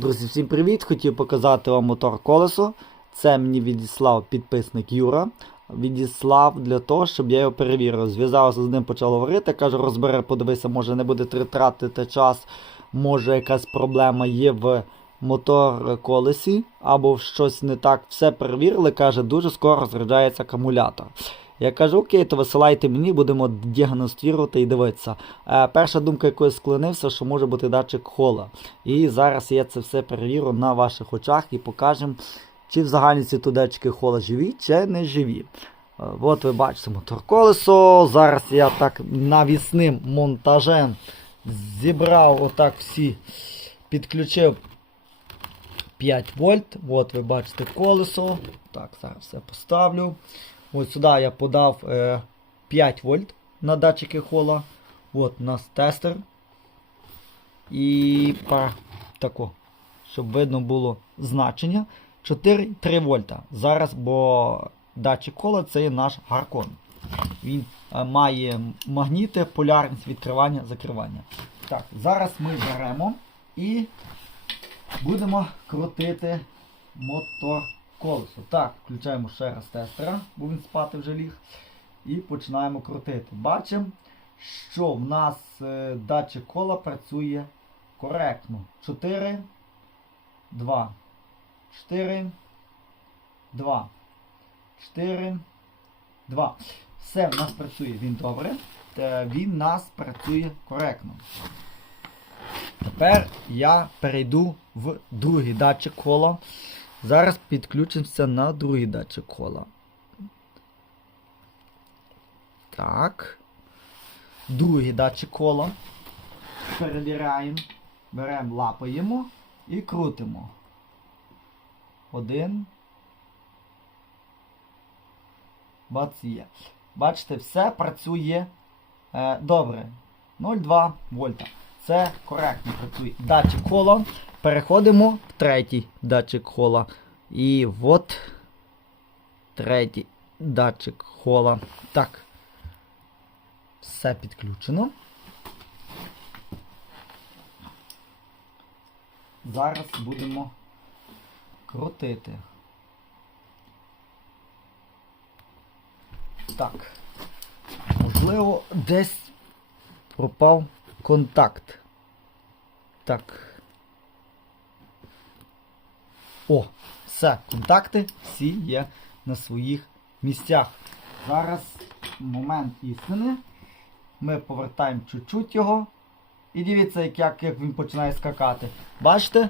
Друзі, всім привіт! Хотів показати вам мотор колесо. Це мені відіслав підписник Юра. Відіслав для того, щоб я його перевірив. Зв'язався з ним, почав говорити. Кажу, розбери, подивися, може не буде тратити час, може якась проблема є в мотор колесі, або щось не так. Все перевірили, каже, дуже скоро розряджається акумулятор. Я кажу, окей, то висилайте мені, будемо діагностувати і дивитися. Е, перша думка, якою склонився, що може бути датчик хола. І зараз я це все перевірю на ваших очах і покажемо, чи в загальниці тут датчики хола живі, чи не живі. Е, От ви бачите мотор колесо. Зараз я так навісним монтажем зібрав отак всі, підключив 5 вольт. От ви бачите колесо. Так, зараз все поставлю. Ось сюди я подав е, 5 вольт на датчики хола. От у нас тестер. І тако, щоб видно було значення. 4-3 вольта. Зараз, бо датчик кола це є наш гаркон. Він е, має магніти, полярність відкривання, закривання. Так, зараз ми беремо і будемо крутити мотор колесо. Так, включаємо ще раз тестера, бо він спати вже ліг. І починаємо крутити. Бачимо, що в нас е, датчик кола працює коректно. 4, 2, 4, 2, 4, 2. Все в нас працює він добре. Та Він в нас працює коректно. Тепер я перейду в другий датчик кола. Зараз підключимося на другий датчик кола. Так. Другий датчик кола. Перевіряємо. Беремо, лапаємо і крутимо. Один. Бац є. Бачите, все працює е, добре. 0,2 вольта. Це коректно працює. Датчик кола. Переходимо третій датчик хола. І от третій датчик хола. Так. Все підключено. Зараз будемо крутити. Так. Можливо, десь пропав контакт. Так. О, все, контакти всі є на своїх місцях. Зараз момент істини. Ми повертаємо чуть-чуть його. І дивіться, як, як, він починає скакати. Бачите?